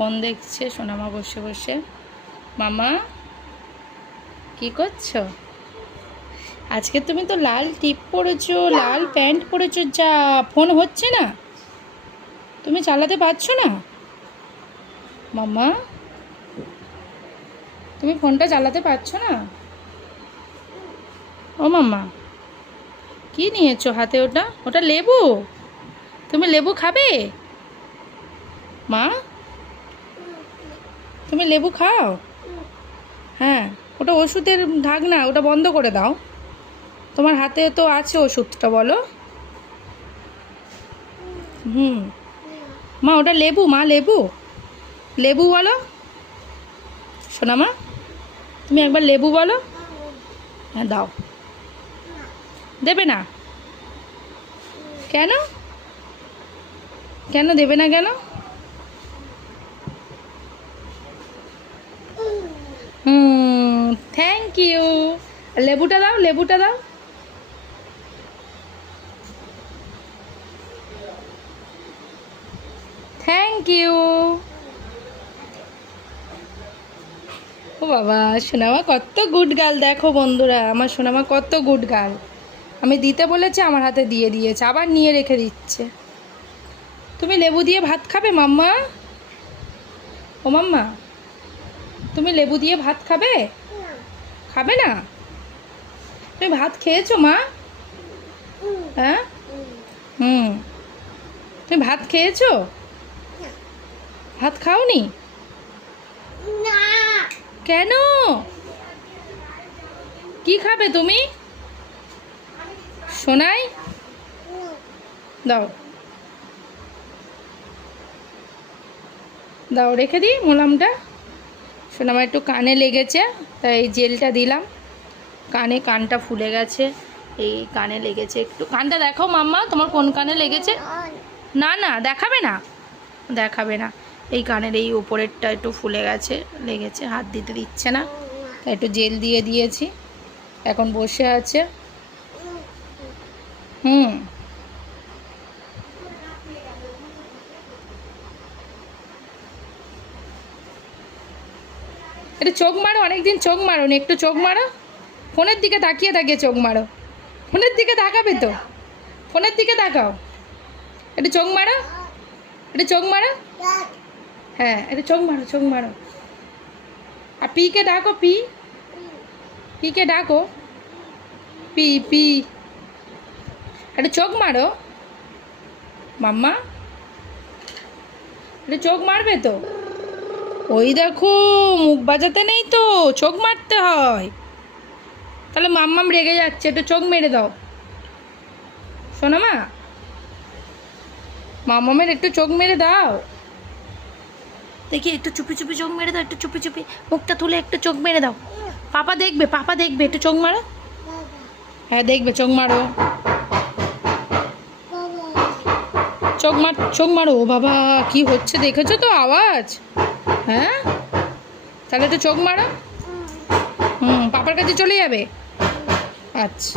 Phone দেখছে সোনামা বসে বসে। মামা কি করছো? আজকে তুমি তো লাল টিপ পরেছো, লাল প্যান্ট পরেছো, যা ফোন হচ্ছে না, তুমি চালাতে পারছো না? মামা তুমি ফোনটা চালাতে পারছো না? ও মামা কি নিয়েছো হাতে? ওটা ওটা লেবু? তুমি লেবু খাবে? মা তুমি লেবু খাও? হ্যাঁ, ওটা ওষুধের ঢাকনা, ওটা বন্ধ করে দাও। তোমার হাতে তো আছে ওষুধটা, বলো। মা ওটা লেবু, মা লেবু, লেবু বলো। শোনা মা, তুমি একবার লেবু বলো। হ্যাঁ দাও। দেবে না কেন? কেন দেবে না কেন? Thank you. লেবুটা দাও, লেবুটা দাও। Thank you. ও বাবা, সোনামা কত গুড গার্ল, দেখো বন্ধুরা, আমার সোনামা কত গুড গার্ল। আমি দিতে বলেছি, আমার হাতে দিয়ে দিয়েছে, আবার নিয়ে রেখে দিচ্ছে। তুমি লেবু দিয়ে ভাত খাবে মাম্মা? ও মাম্মা তুমি লেবু দিয়ে ভাত খাবে? খাবে না? তুমি ভাত খেয়েছো মা? হ্যাঁ, তুমি ভাত খেয়েছো? ভাত খাওনি কেন? কি খাবে তুমি? সোনাই দাও, দাও রেখে দিই মোলামটা। সোনামা একটু কানে লেগেছে, তাই জেলটা দিলাম। কানটা ফুলে গেছে, এই কানে লেগেছে একটু। কানটা দেখো মাম্মা, তোমার কোন কানে লেগেছে? না না দেখাবে না, দেখাবে না। এই কানের এই উপরেরটা একটু ফুলে গেছে, লেগেছে, হাত দিতে দিচ্ছে না, তাই একটু জেল দিয়ে দিয়েছি। এখন বসে আছে। একটু চোখ মারো, অনেকদিন চোখ মারো নি, একটু চোখ মারো। ফোনের দিকে তাকিয়ে তাকিয়ে চোখ মারো। ফোনের দিকে তাকাবে তো, ফোনের দিকে তাকাও। একটু চোখ মারো, একটু চোখ মারো। হ্যাঁ একটু চোখ মারো, চোখ মারো। আর পিকে ডাকো, পিকে ডাকো, পি পি। একটু চোখ মারো মাম্মা, একটু চোখ মারবে তো। ওই দেখো, মুখ বাজাতে নেই তো, চোখ মারতে হয়। তাহলে মাম্মাম রেগে যাচ্ছে, একটু চোখ মেরে দাও। শোনো মা, মাম্মামের একটু চোখ মেরে দাও। দেখি একটু চুপি চুপি চোখ মেরে দাও, একটু চুপি চুপি মুখটা তুলে একটু চোখ মেরে দাও। পাপা দেখবে, পাপা দেখবে, একটু চোখ মারো। হ্যাঁ দেখবে, চোখ মারো, চোখ মারো। ও বাবা, কি হচ্ছে দেখেছো তো আওয়াজ? হ্যাঁ, তাহলে একটু চোখ মারো। পাপার কাছে চলে যাবে। আচ্ছা।